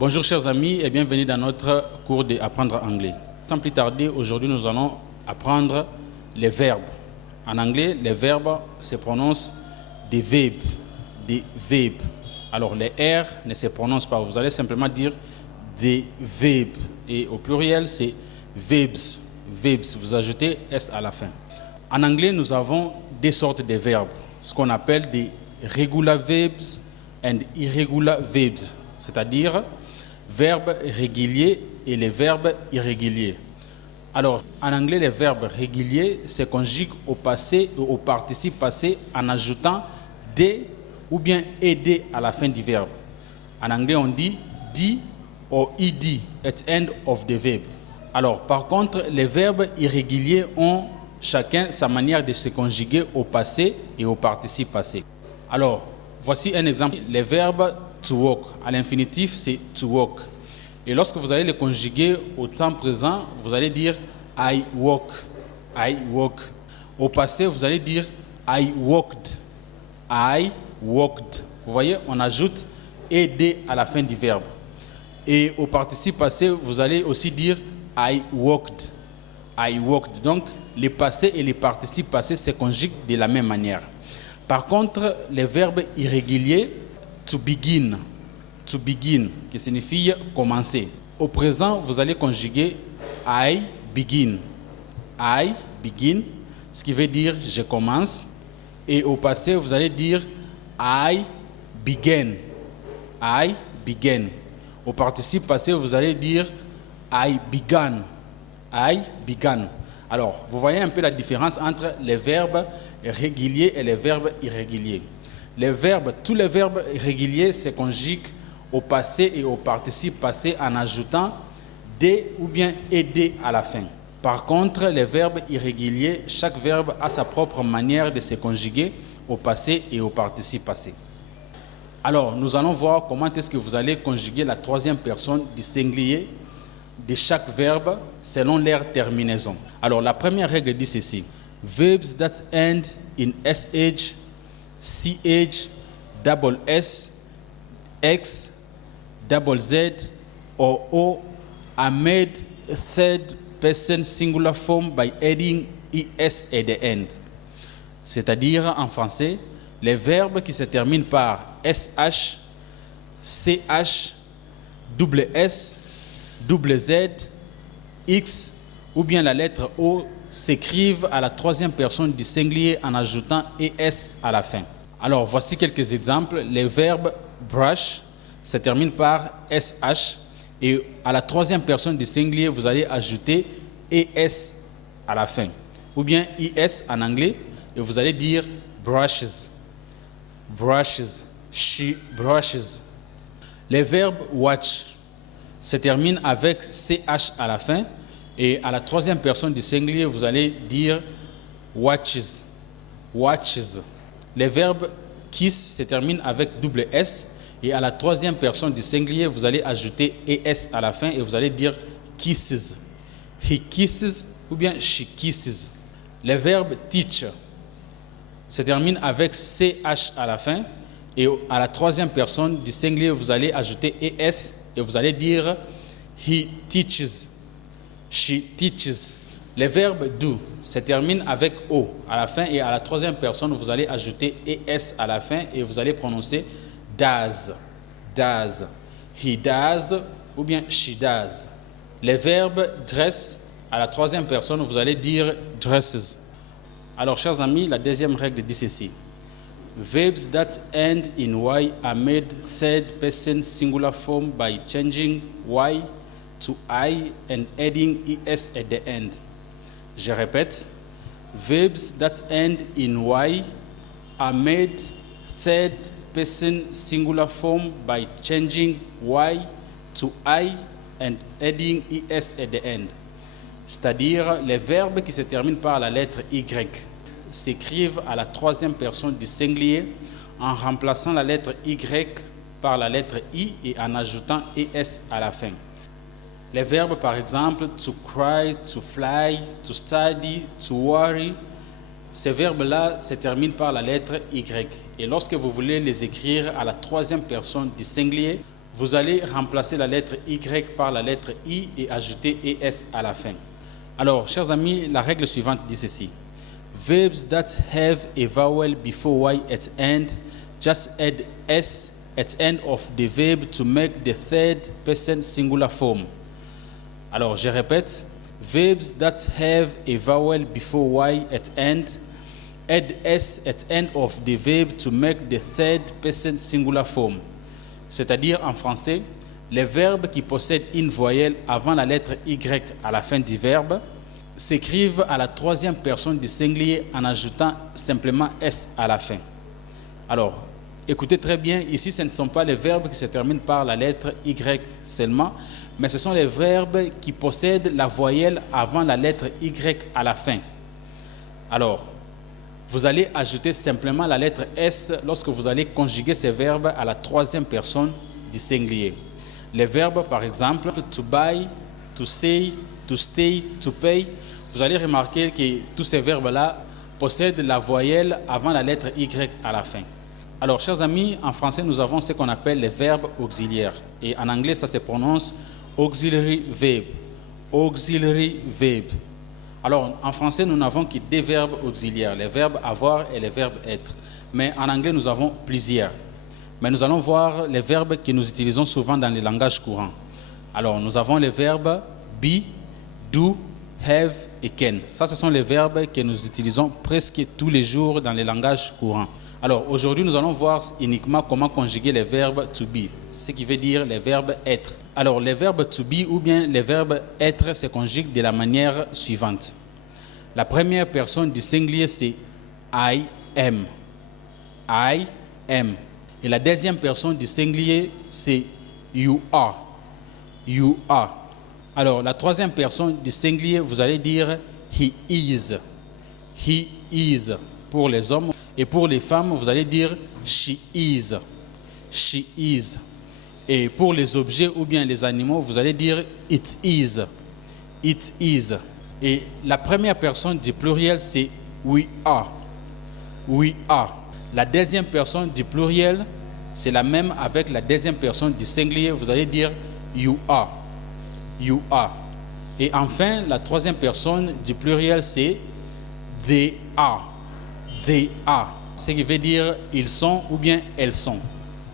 Bonjour chers amis et bienvenue dans notre cours d'apprendre anglais. Sans plus tarder, aujourd'hui nous allons apprendre les verbes. En anglais, les verbes se prononcent des verbes, des verbes. Alors les R ne se prononcent pas, vous allez simplement dire des verbes. Et au pluriel, c'est verbs, verbs. Vous ajoutez S à la fin. En anglais, nous avons deux sortes de verbes, ce qu'on appelle des regular verbs and irregular verbs, c'est-à-dire verbes réguliers et les verbes irréguliers. Alors, en anglais, les verbes réguliers se conjuguent au passé ou au participe passé en ajoutant des ou bien ed à la fin du verbe. En anglais, on dit d ou ed at end of the verb. Alors, par contre, les verbes irréguliers ont chacun sa manière de se conjuguer au passé et au participe passé. Alors, voici un exemple. Les verbes to walk, à l'infinitif, c'est to walk. Et lorsque vous allez les conjuguer au temps présent, vous allez dire I walk, I walk. Au passé, vous allez dire I walked, I walked. Vous voyez, on ajoute ed à la fin du verbe. Et au participe passé, vous allez aussi dire I walked, I walked. Donc, les passés et les participes passés se conjuguent de la même manière. Par contre, les verbes irréguliers, to begin, qui signifie commencer. Au présent, vous allez conjuguer I begin, ce qui veut dire je commence. Et au passé, vous allez dire I began, I began. Au participe passé, vous allez dire I began, I began. Alors, vous voyez un peu la différence entre les verbes réguliers et les verbes irréguliers. Tous les verbes réguliers se conjuguent au passé et au participe passé en ajoutant des ou bien ed à la fin. Par contre, les verbes irréguliers, chaque verbe a sa propre manière de se conjuguer au passé et au participe passé. Alors, nous allons voir comment est-ce que vous allez conjuguer la troisième personne du singulier de chaque verbe selon leur terminaison. Alors, la première règle dit ceci. Verbs that end in sh, ch, double s, x, double z, or o are made third person singular form by adding es at the end. C'est-à-dire, en français, les verbes qui se terminent par sh, ch, double s, double z, x ou bien la lettre o s'écrivent à la troisième personne du singulier en ajoutant es à la fin. Alors, voici quelques exemples. Les verbes brush se terminent par sh et à la troisième personne du singulier, vous allez ajouter es à la fin. Ou bien is en anglais et vous allez dire brushes, brushes, she brushes. Les verbes watch se terminent avec ch à la fin et à la troisième personne du singulier, vous allez dire watches, watches. Les verbes kiss se terminent avec double S et à la troisième personne du singulier, vous allez ajouter ES à la fin et vous allez dire kisses. He kisses ou bien she kisses. Les verbes teach se terminent avec CH à la fin et à la troisième personne du singulier, vous allez ajouter ES et vous allez dire he teaches, she teaches. Les verbes do se terminent avec O à la fin et à la troisième personne, vous allez ajouter ES à la fin et vous allez prononcer does, does. He does ou bien she does. Les verbes dress, à la troisième personne, vous allez dire dresses. Alors, chers amis, la deuxième règle dit ceci. Verbs that end in Y are made third person singular form by changing Y to I and adding ES at the end. Je répète, verbs that end in Y are made third person singular form by changing Y to I and adding ES at the end. C'est-à-dire, les verbes qui se terminent par la lettre Y s'écrivent à la troisième personne du singulier en remplaçant la lettre Y par la lettre I et en ajoutant ES à la fin. Les verbes, par exemple, to cry, to fly, to study, to worry, ces verbes-là se terminent par la lettre Y. Et lorsque vous voulez les écrire à la troisième personne du singulier, vous allez remplacer la lettre Y par la lettre I et ajouter ES à la fin. Alors, chers amis, la règle suivante dit ceci. Verbs that have a vowel before Y at end, just add S at end of the verb to make the third person singular form. Alors, je répète. Verbs that have a vowel before Y at end, add S at end of the verb to make the third person singular form. C'est-à-dire, en français, les verbes qui possèdent une voyelle avant la lettre Y à la fin du verbe s'écrivent à la troisième personne du singulier en ajoutant simplement S à la fin. Alors, écoutez très bien, ici ce ne sont pas les verbes qui se terminent par la lettre Y seulement, mais ce sont les verbes qui possèdent la voyelle avant la lettre Y à la fin. Alors, vous allez ajouter simplement la lettre S lorsque vous allez conjuguer ces verbes à la troisième personne du singulier. Les verbes, par exemple, to buy, to say, to stay, to pay, vous allez remarquer que tous ces verbes-là possèdent la voyelle avant la lettre Y à la fin. Alors, chers amis, en français, nous avons ce qu'on appelle les verbes auxiliaires. Et en anglais, ça se prononce auxiliary verb. Auxiliary verb. Alors, en français, nous n'avons que deux verbes auxiliaires, les verbes avoir et les verbes être. Mais en anglais, nous avons plusieurs. Mais nous allons voir les verbes que nous utilisons souvent dans les langages courants. Alors, nous avons les verbes be, do, have et can. Ça, ce sont les verbes que nous utilisons presque tous les jours dans les langages courants. Alors, aujourd'hui, nous allons voir uniquement comment conjuguer les verbes to be, ce qui veut dire les verbes être. Alors, les verbes to be ou bien les verbes être se conjuguent de la manière suivante. La première personne du singulier, c'est I am. I am. Et la deuxième personne du singulier, c'est you are. You are. Alors, la troisième personne du singulier, vous allez dire he is. He is pour les hommes. Et pour les femmes, vous allez dire she is. She is. Et pour les objets ou bien les animaux, vous allez dire it is. It is. Et la première personne du pluriel, c'est we are. We are. La deuxième personne du pluriel, c'est la même avec la deuxième personne du singulier. Vous allez dire you are. You are. Et enfin, la troisième personne du pluriel, c'est they are. They are. Ce qui veut dire ils sont ou bien elles sont.